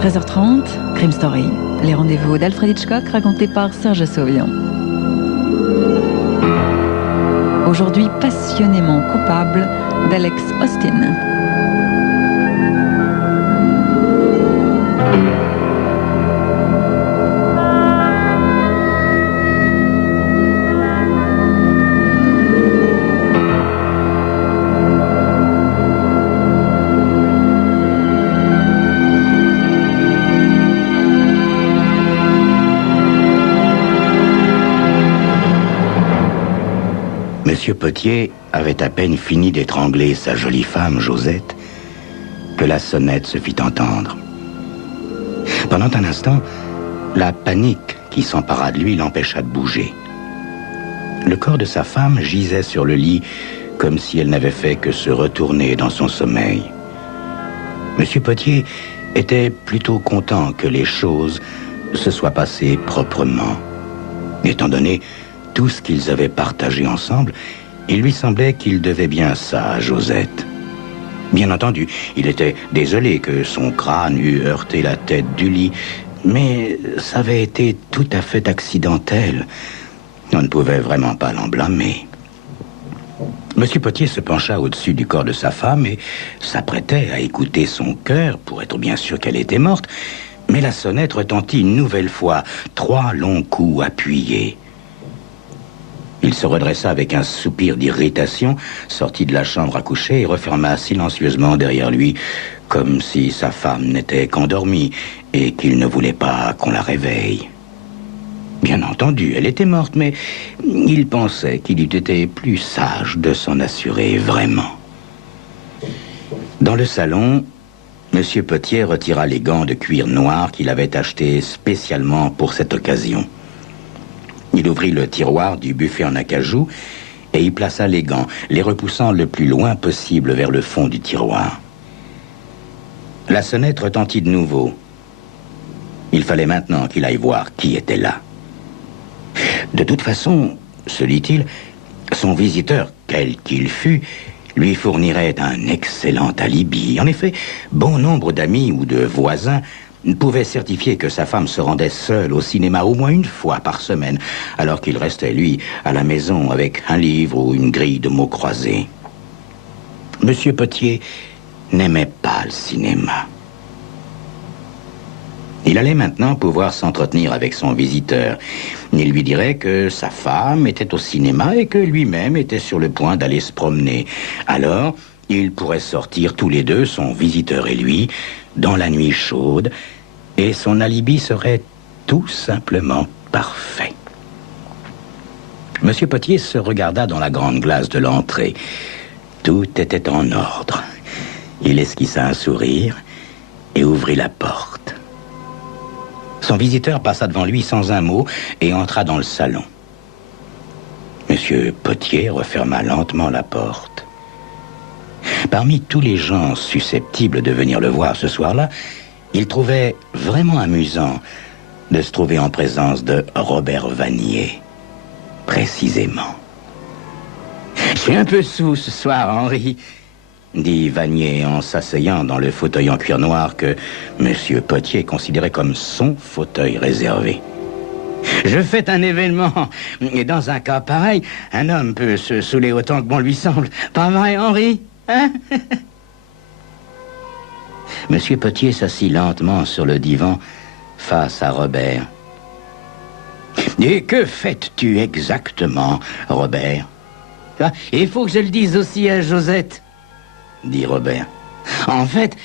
13h30, Crime Story, les rendez-vous d'Alfred Hitchcock racontés par Serge Sauvian. Aujourd'hui, passionnément coupable d'Alex Austin. Monsieur Potier avait à peine fini d'étrangler sa jolie femme, Josette, que la sonnette se fit entendre. Pendant un instant, la panique qui s'empara de lui l'empêcha de bouger. Le corps de sa femme gisait sur le lit comme si elle n'avait fait que se retourner dans son sommeil. Monsieur Potier était plutôt content que les choses se soient passées proprement. Étant donné tout ce qu'ils avaient partagé ensemble, il lui semblait qu'il devait bien ça à Josette. Bien entendu, il était désolé que son crâne eût heurté la tête du lit, mais ça avait été tout à fait accidentel. On ne pouvait vraiment pas l'en blâmer. Monsieur Potier se pencha au-dessus du corps de sa femme et s'apprêtait à écouter son cœur pour être bien sûr qu'elle était morte, mais la sonnette retentit une nouvelle fois, 3 longs coups appuyés. Il se redressa avec un soupir d'irritation, sortit de la chambre à coucher et referma silencieusement derrière lui, comme si sa femme n'était qu'endormie et qu'il ne voulait pas qu'on la réveille. Bien entendu, elle était morte, mais il pensait qu'il eût été plus sage de s'en assurer vraiment. Dans le salon, Monsieur Potier retira les gants de cuir noir qu'il avait achetés spécialement pour cette occasion. Il ouvrit le tiroir du buffet en acajou et y plaça les gants, les repoussant le plus loin possible vers le fond du tiroir. La sonnette retentit de nouveau. Il fallait maintenant qu'il aille voir qui était là. De toute façon, se dit-il, son visiteur, quel qu'il fût, lui fournirait un excellent alibi. En effet, bon nombre d'amis ou de voisins pouvait certifier que sa femme se rendait seule au cinéma au moins une fois par semaine, alors qu'il restait, lui, à la maison avec un livre ou une grille de mots croisés. Monsieur Potier n'aimait pas le cinéma. Il allait maintenant pouvoir s'entretenir avec son visiteur. Il lui dirait que sa femme était au cinéma et que lui-même était sur le point d'aller se promener. Alors, ils pourraient sortir tous les deux, son visiteur et lui, dans la nuit chaude, et son alibi serait tout simplement parfait. Monsieur Potier se regarda dans la grande glace de l'entrée. Tout était en ordre. Il esquissa un sourire et ouvrit la porte. Son visiteur passa devant lui sans un mot et entra dans le salon. Monsieur Potier referma lentement la porte. Parmi tous les gens susceptibles de venir le voir ce soir-là, il trouvait vraiment amusant de se trouver en présence de Robert Vanier, précisément. « Je suis un peu saoul ce soir, Henri », dit Vanier en s'asseyant dans le fauteuil en cuir noir que Monsieur Potier considérait comme son fauteuil réservé. « Je fête un événement, et dans un cas pareil, un homme peut se saouler autant que bon lui semble. Pas vrai, Henri ? Hein ? » Monsieur Potier s'assit lentement sur le divan face à Robert. « Et que fais-tu exactement, Robert ? » Ah, il faut que je le dise aussi à Josette, dit Robert. En fait,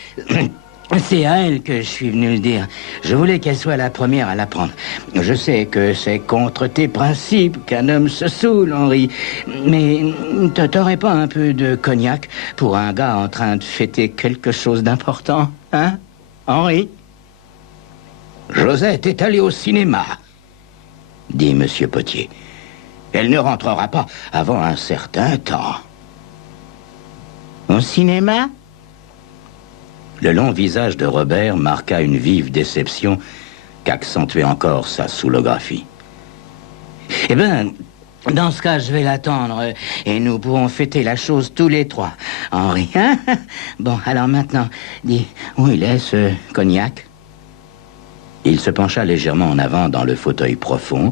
c'est à elle que je suis venu le dire. Je voulais qu'elle soit la première à l'apprendre. Je sais que c'est contre tes principes qu'un homme se saoule, Henri. Mais t'aurais pas un peu de cognac pour un gars en train de fêter quelque chose d'important, hein, Henri ? Josette est allée au cinéma, dit Monsieur Potier. Elle ne rentrera pas avant un certain temps. Au cinéma ? Le long visage de Robert marqua une vive déception qu'accentuait encore sa soulographie. Eh bien, dans ce cas, je vais l'attendre et nous pourrons fêter la chose tous les trois, Henri. Hein ? Bon, alors maintenant, dis, où il est ce cognac ? Il se pencha légèrement en avant dans le fauteuil profond,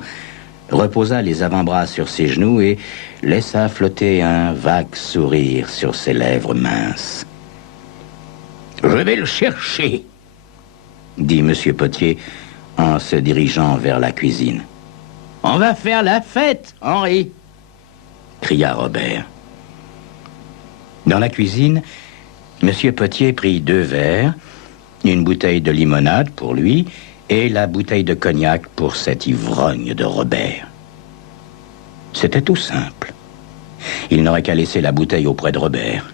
reposa les avant-bras sur ses genoux et laissa flotter un vague sourire sur ses lèvres minces. « Je vais le chercher », dit M. Potier en se dirigeant vers la cuisine. « On va faire la fête, Henri !» cria Robert. Dans la cuisine, M. Potier prit 2 verres, une bouteille de limonade pour lui et la bouteille de cognac pour cet ivrogne de Robert. C'était tout simple. Il n'aurait qu'à laisser la bouteille auprès de Robert.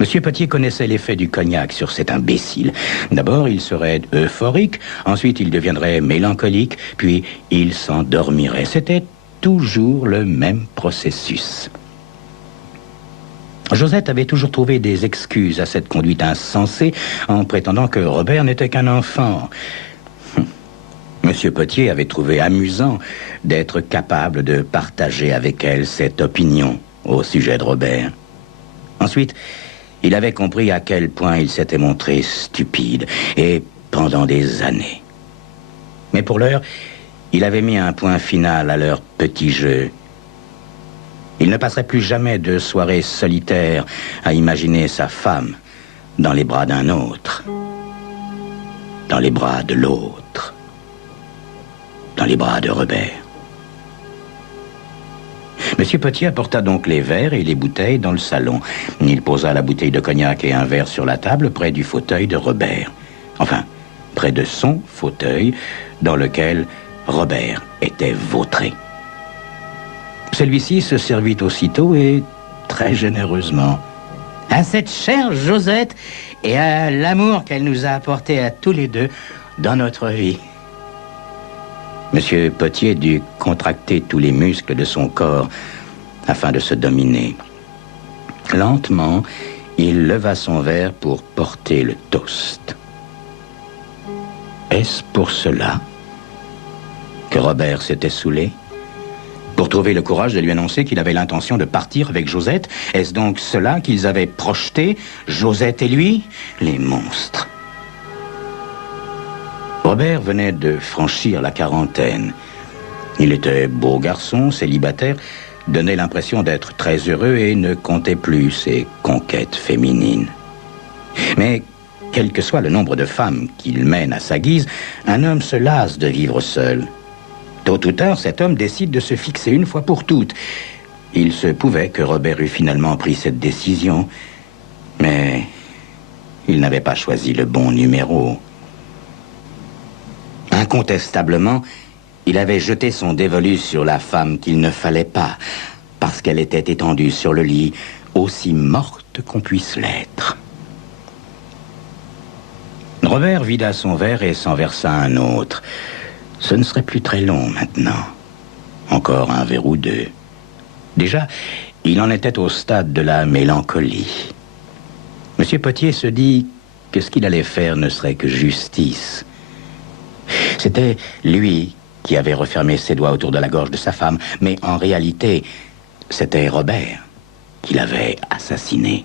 M. Potier connaissait l'effet du cognac sur cet imbécile. D'abord, il serait euphorique, ensuite il deviendrait mélancolique, puis il s'endormirait. C'était toujours le même processus. Josette avait toujours trouvé des excuses à cette conduite insensée en prétendant que Robert n'était qu'un enfant. Monsieur Potier avait trouvé amusant d'être capable de partager avec elle cette opinion au sujet de Robert. Ensuite, il avait compris à quel point il s'était montré stupide, et pendant des années. Mais pour l'heure, il avait mis un point final à leur petit jeu. Il ne passerait plus jamais de soirée solitaire à imaginer sa femme dans les bras d'un autre, dans les bras de l'autre, dans les bras de Robert. Monsieur Potier apporta donc les verres et les bouteilles dans le salon. Il posa la bouteille de cognac et un verre sur la table près du fauteuil de Robert. Enfin, près de son fauteuil dans lequel Robert était vautré. Celui-ci se servit aussitôt et très généreusement. À cette chère Josette et à l'amour qu'elle nous a apporté à tous les deux dans notre vie. Monsieur Potier dut contracter tous les muscles de son corps afin de se dominer. Lentement, il leva son verre pour porter le toast. Est-ce pour cela que Robert s'était saoulé? Pour trouver le courage de lui annoncer qu'il avait l'intention de partir avec Josette? Est-ce donc cela qu'ils avaient projeté, Josette et lui? Les monstres. Robert venait de franchir la quarantaine. Il était beau garçon, célibataire, donnait l'impression d'être très heureux et ne comptait plus ses conquêtes féminines. Mais, quel que soit le nombre de femmes qu'il mène à sa guise, un homme se lasse de vivre seul. Tôt ou tard, cet homme décide de se fixer une fois pour toutes. Il se pouvait que Robert eût finalement pris cette décision, mais il n'avait pas choisi le bon numéro. Incontestablement, il avait jeté son dévolu sur la femme qu'il ne fallait pas, parce qu'elle était étendue sur le lit, aussi morte qu'on puisse l'être. Robert vida son verre et s'en versa un autre. Ce ne serait plus très long maintenant. Encore un verre ou deux. Déjà, il en était au stade de la mélancolie. Monsieur Potier se dit que ce qu'il allait faire ne serait que justice. C'était lui qui avait refermé ses doigts autour de la gorge de sa femme, mais en réalité, c'était Robert qui l'avait assassiné.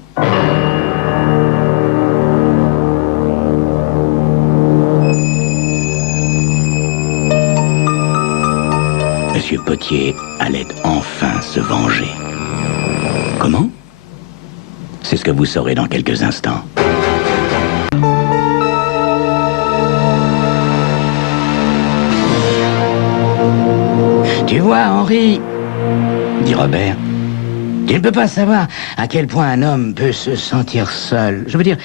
Monsieur Potier allait enfin se venger. Comment? C'est ce que vous saurez dans quelques instants. Tu vois, Henri, dit Robert, tu ne peux pas savoir à quel point un homme peut se sentir seul. Je veux dire,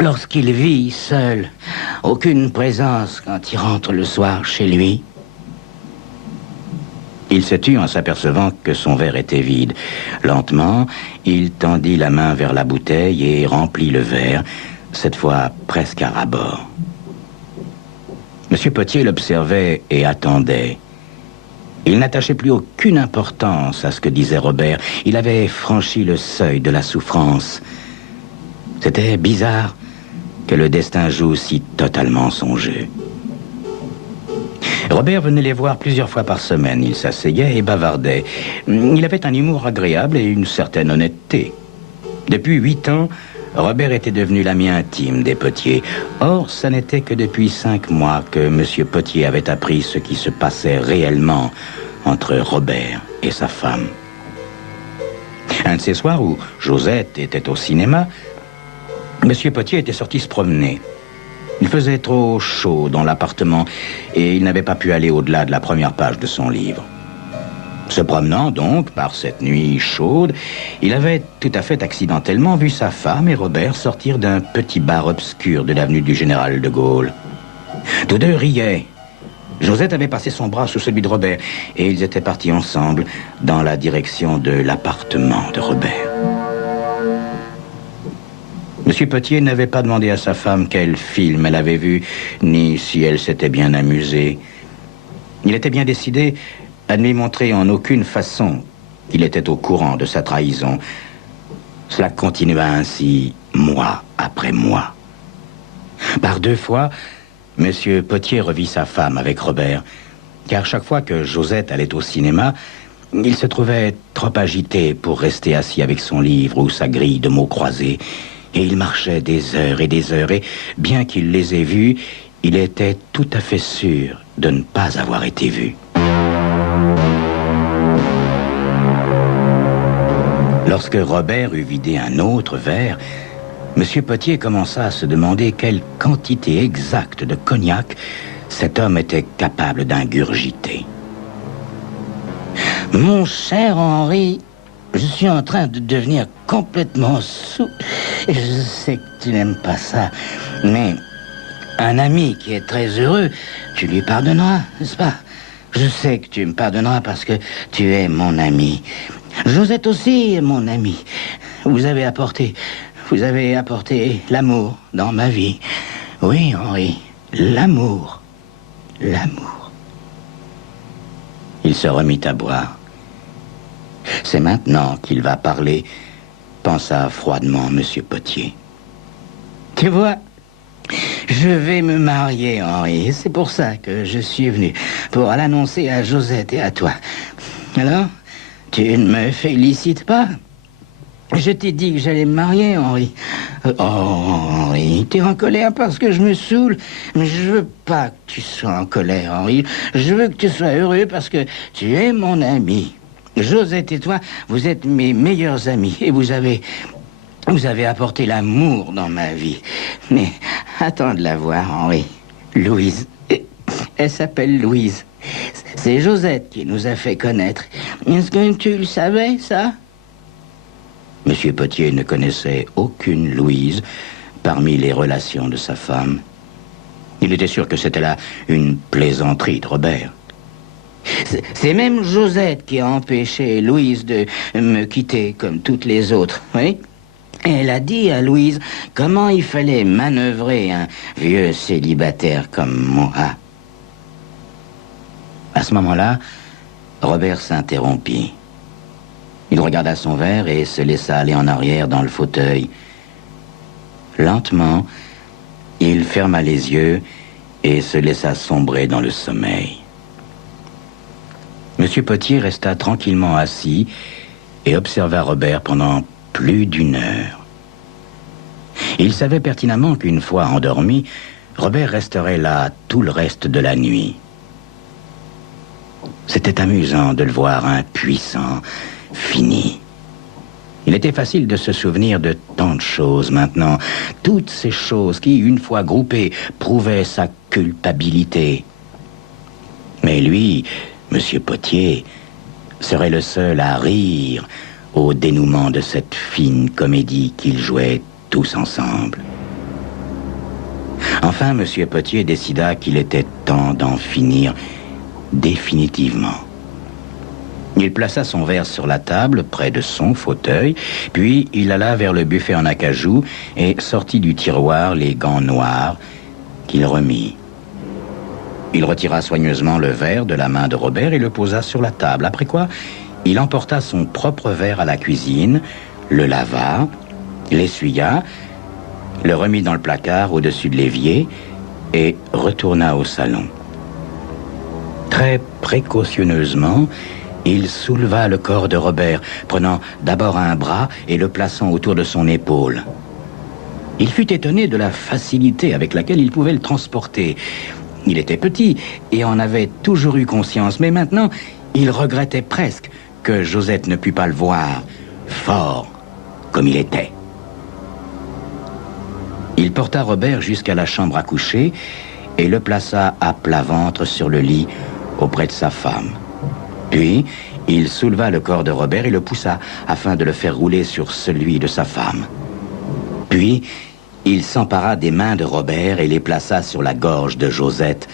lorsqu'il vit seul, aucune présence quand il rentre le soir chez lui. Il se tut en s'apercevant que son verre était vide. Lentement, il tendit la main vers la bouteille et remplit le verre, cette fois presque à ras-bord. Monsieur Potier l'observait et attendait. Il n'attachait plus aucune importance à ce que disait Robert. Il avait franchi le seuil de la souffrance. C'était bizarre que le destin joue si totalement son jeu. Robert venait les voir plusieurs fois par semaine. Il s'asseyait et bavardait. Il avait un humour agréable et une certaine honnêteté. Depuis 8 ans, Robert était devenu l'ami intime des Potier. Or, ça n'était que depuis 5 mois que M. Potier avait appris ce qui se passait réellement entre Robert et sa femme. Un de ces soirs où Josette était au cinéma, M. Potier était sorti se promener. Il faisait trop chaud dans l'appartement et il n'avait pas pu aller au-delà de la première page de son livre. Se promenant donc par cette nuit chaude, il avait tout à fait accidentellement vu sa femme et Robert sortir d'un petit bar obscur de l'avenue du Général de Gaulle. Tous deux riaient. Josette avait passé son bras sous celui de Robert et ils étaient partis ensemble dans la direction de l'appartement de Robert. Monsieur Potier n'avait pas demandé à sa femme quel film elle avait vu, ni si elle s'était bien amusée. Il était bien décidé à ne lui montrer en aucune façon qu'il était au courant de sa trahison. Cela continua ainsi, mois après mois. Par 2 fois, M. Potier revit sa femme avec Robert, car chaque fois que Josette allait au cinéma, il se trouvait trop agité pour rester assis avec son livre ou sa grille de mots croisés, et il marchait des heures, et bien qu'il les ait vus, il était tout à fait sûr de ne pas avoir été vu. Lorsque Robert eut vidé un autre verre, M. Potier commença à se demander quelle quantité exacte de cognac cet homme était capable d'ingurgiter. « Mon cher Henri, je suis en train de devenir complètement saoul. Je sais que tu n'aimes pas ça, mais un ami qui est très heureux, tu lui pardonneras, n'est-ce pas? Je sais que tu me pardonneras parce que tu es mon ami. Josette aussi est mon ami. Vous avez apporté l'amour dans ma vie. Oui, Henri, l'amour. L'amour. » Il se remit à boire. « C'est maintenant qu'il va parler », pensa froidement M. Potier. « Tu vois, je vais me marier, Henri. C'est pour ça que je suis venu, pour l'annoncer à Josette et à toi. Alors, tu ne me félicites pas? Je t'ai dit que j'allais me marier, Henri. Oh, Henri, t'es en colère parce que je me saoule. Mais je veux pas que tu sois en colère, Henri. Je veux que tu sois heureux parce que tu es mon ami. Josette et toi, vous êtes mes meilleurs amis et vous avez apporté l'amour dans ma vie. Mais attends de la voir, Henri. Louise, elle s'appelle Louise. C'est Josette qui nous a fait connaître. Est-ce que tu le savais, ça? Monsieur Potier ne connaissait aucune Louise parmi les relations de sa femme. Il était sûr que c'était là une plaisanterie de Robert. C'est même Josette qui a empêché Louise de me quitter comme toutes les autres, oui? Elle a dit à Louise comment il fallait manœuvrer un vieux célibataire comme moi. À ce moment-là, Robert s'interrompit. Il regarda son verre et se laissa aller en arrière dans le fauteuil. Lentement, il ferma les yeux et se laissa sombrer dans le sommeil. Monsieur Potier resta tranquillement assis et observa Robert pendant plus d'1 heure. Il savait pertinemment qu'une fois endormi, Robert resterait là tout le reste de la nuit. C'était amusant de le voir impuissant, fini. Il était facile de se souvenir de tant de choses maintenant, toutes ces choses qui, une fois groupées, prouvaient sa culpabilité. Mais lui, Monsieur Potier, serait le seul à rire au dénouement de cette fine comédie qu'ils jouaient tous ensemble. Enfin, Monsieur Potier décida qu'il était temps d'en finir définitivement. Il plaça son verre sur la table, près de son fauteuil, puis il alla vers le buffet en acajou et sortit du tiroir les gants noirs qu'il remit. Il retira soigneusement le verre de la main de Robert et le posa sur la table, après quoi il emporta son propre verre à la cuisine, le lava, l'essuya, le remit dans le placard au-dessus de l'évier et retourna au salon. Très précautionneusement, il souleva le corps de Robert, prenant d'abord un bras et le plaçant autour de son épaule. Il fut étonné de la facilité avec laquelle il pouvait le transporter. Il était petit et en avait toujours eu conscience, mais maintenant, il regrettait presque que Josette ne pût pas le voir, fort comme il était. Il porta Robert jusqu'à la chambre à coucher et le plaça à plat ventre sur le lit auprès de sa femme. Puis, il souleva le corps de Robert et le poussa afin de le faire rouler sur celui de sa femme. Puis, il s'empara des mains de Robert et les plaça sur la gorge de Josette,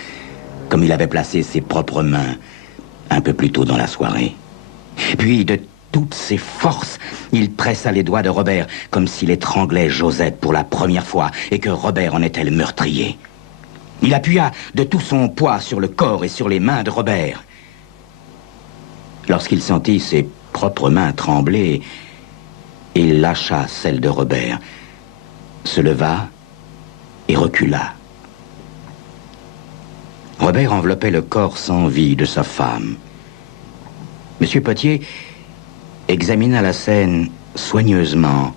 comme il avait placé ses propres mains un peu plus tôt dans la soirée. Puis, de toutes ses forces, il pressa les doigts de Robert comme s'il étranglait Josette pour la première fois et que Robert en était le meurtrier. Il appuya de tout son poids sur le corps et sur les mains de Robert. Lorsqu'il sentit ses propres mains trembler, il lâcha celles de Robert, se leva et recula. Robert enveloppait le corps sans vie de sa femme. Monsieur Potier examina la scène soigneusement.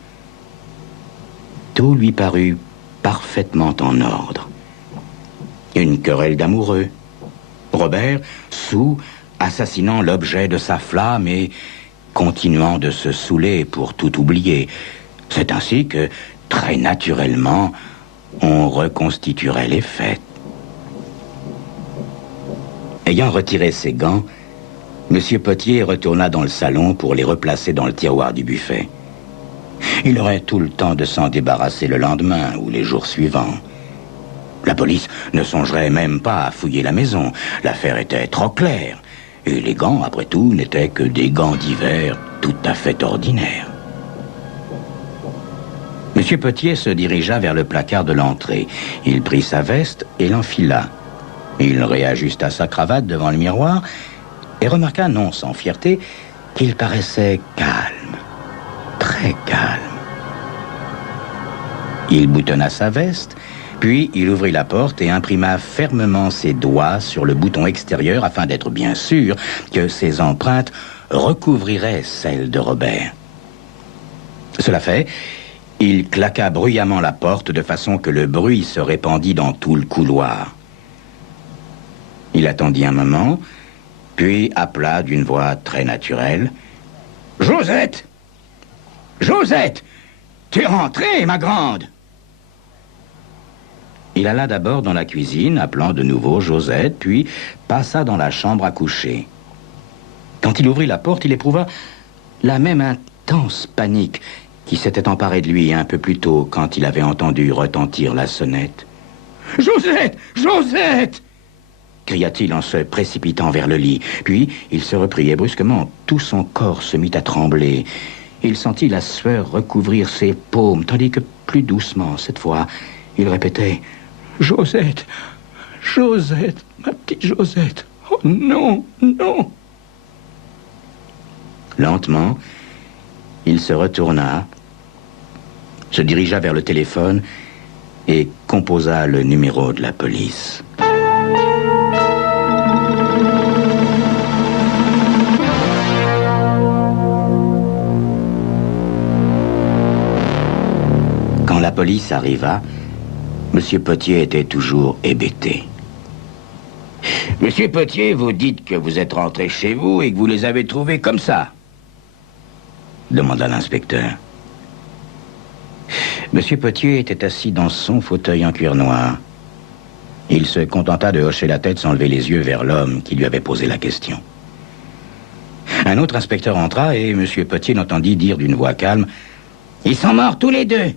Tout lui parut parfaitement en ordre. Une querelle d'amoureux. Robert, saoul, assassinant l'objet de sa flamme et continuant de se saouler pour tout oublier. C'est ainsi que, très naturellement, on reconstituerait les faits. Ayant retiré ses gants, M. Potier retourna dans le salon pour les replacer dans le tiroir du buffet. Il aurait tout le temps de s'en débarrasser le lendemain ou les jours suivants. La police ne songerait même pas à fouiller la maison. L'affaire était trop claire. Et les gants, après tout, n'étaient que des gants d'hiver tout à fait ordinaires. M. Potier se dirigea vers le placard de l'entrée. Il prit sa veste et l'enfila. Il réajusta sa cravate devant le miroir et remarqua, non sans fierté, qu'il paraissait calme, très calme. Il boutonna sa veste, puis il ouvrit la porte et imprima fermement ses doigts sur le bouton extérieur afin d'être bien sûr que ses empreintes recouvriraient celles de Robert. Cela fait, il claqua bruyamment la porte de façon que le bruit se répandit dans tout le couloir. Il attendit un moment, puis appela d'une voix très naturelle. « Josette! Josette! Tu es rentrée, ma grande !» Il alla d'abord dans la cuisine, appelant de nouveau Josette, puis passa dans la chambre à coucher. Quand il ouvrit la porte, il éprouva la même intense panique qui s'était emparée de lui un peu plus tôt quand il avait entendu retentir la sonnette. « Josette! Josette !» cria-t-il en se précipitant vers le lit. Puis, il se reprit et brusquement, tout son corps se mit à trembler. Il sentit la sueur recouvrir ses paumes, tandis que, plus doucement, cette fois, il répétait « Josette, Josette, ma petite Josette, oh non, non !» Lentement, il se retourna, se dirigea vers le téléphone et composa le numéro de la police. Quand la police arriva, M. Potier était toujours hébété. « Monsieur Potier, vous dites que vous êtes rentré chez vous et que vous les avez trouvés comme ça ?» demanda l'inspecteur. M. Potier était assis dans son fauteuil en cuir noir. Il se contenta de hocher la tête sans lever les yeux vers l'homme qui lui avait posé la question. Un autre inspecteur entra et M. Potier l'entendit dire d'une voix calme « Ils sont morts tous les deux !»«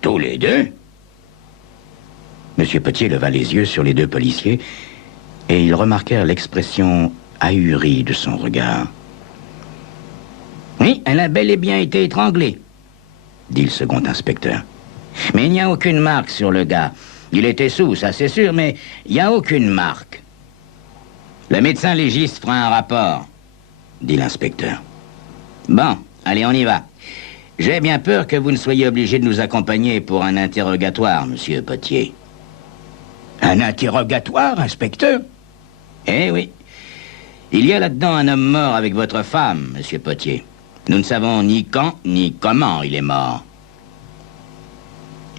Tous les deux ?» M. Potier leva les yeux sur les deux policiers et ils remarquèrent l'expression ahurie de son regard. « Oui, elle a bel et bien été étranglée, » dit le second inspecteur. « Mais il n'y a aucune marque sur le gars. Il était sous, ça c'est sûr, mais il n'y a aucune marque. »« Le médecin légiste fera un rapport, » dit l'inspecteur. « Bon, allez, on y va. J'ai bien peur que vous ne soyez obligé de nous accompagner pour un interrogatoire, monsieur Potier. » « Un interrogatoire, inspecteur ?»« Eh oui. Il y a là-dedans un homme mort avec votre femme, monsieur Potier. Nous ne savons ni quand, ni comment il est mort. »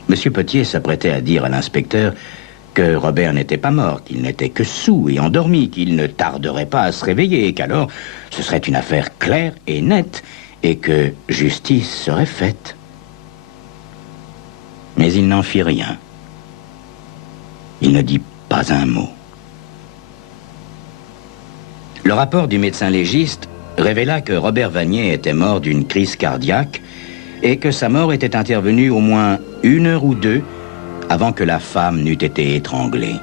Monsieur Potier s'apprêtait à dire à l'inspecteur que Robert n'était pas mort, qu'il n'était que saoul et endormi, qu'il ne tarderait pas à se réveiller, et qu'alors ce serait une affaire claire et nette, et que justice serait faite. Mais il n'en fit rien. Il ne dit pas un mot. Le rapport du médecin légiste révéla que Robert Vanier était mort d'une crise cardiaque et que sa mort était intervenue au moins 1 heure ou 2 avant que la femme n'eût été étranglée.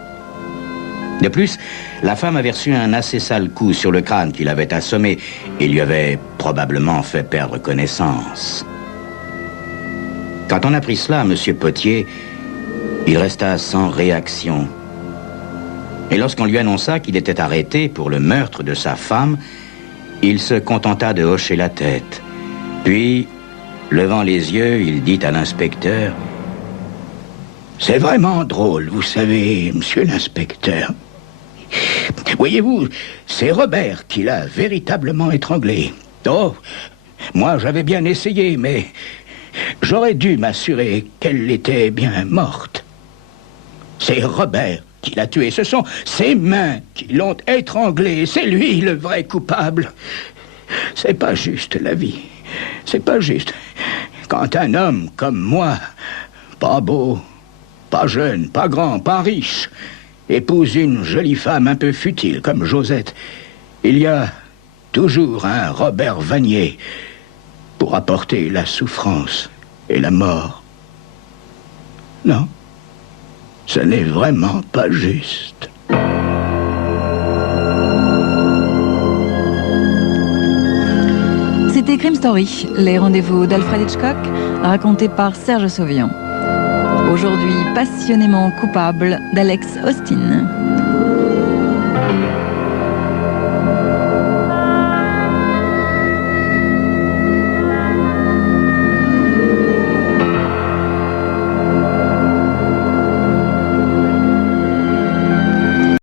De plus, la femme avait reçu un assez sale coup sur le crâne qui l'avait assommé et lui avait probablement fait perdre connaissance. Quand on apprit cela à M. Potier, il resta sans réaction. Et lorsqu'on lui annonça qu'il était arrêté pour le meurtre de sa femme, il se contenta de hocher la tête. Puis, levant les yeux, il dit à l'inspecteur: « C'est vraiment drôle, vous savez, monsieur l'inspecteur. Voyez-vous, c'est Robert qui l'a véritablement étranglée. Oh, moi j'avais bien essayé, mais j'aurais dû m'assurer qu'elle était bien morte. C'est Robert qui l'a tuée. Ce sont ses mains qui l'ont étranglée. C'est lui le vrai coupable. C'est pas juste, la vie. C'est pas juste. Quand un homme comme moi, pas beau, pas jeune, pas grand, pas riche, épouse une jolie femme un peu futile comme Josette, il y a toujours un Robert Vanier pour apporter la souffrance et la mort. Non, ce n'est vraiment pas juste. C'était Crime Story, les rendez-vous d'Alfred Hitchcock, racontés par Serge Sauvian. Aujourd'hui, Passionnément coupable d'Alex Austin.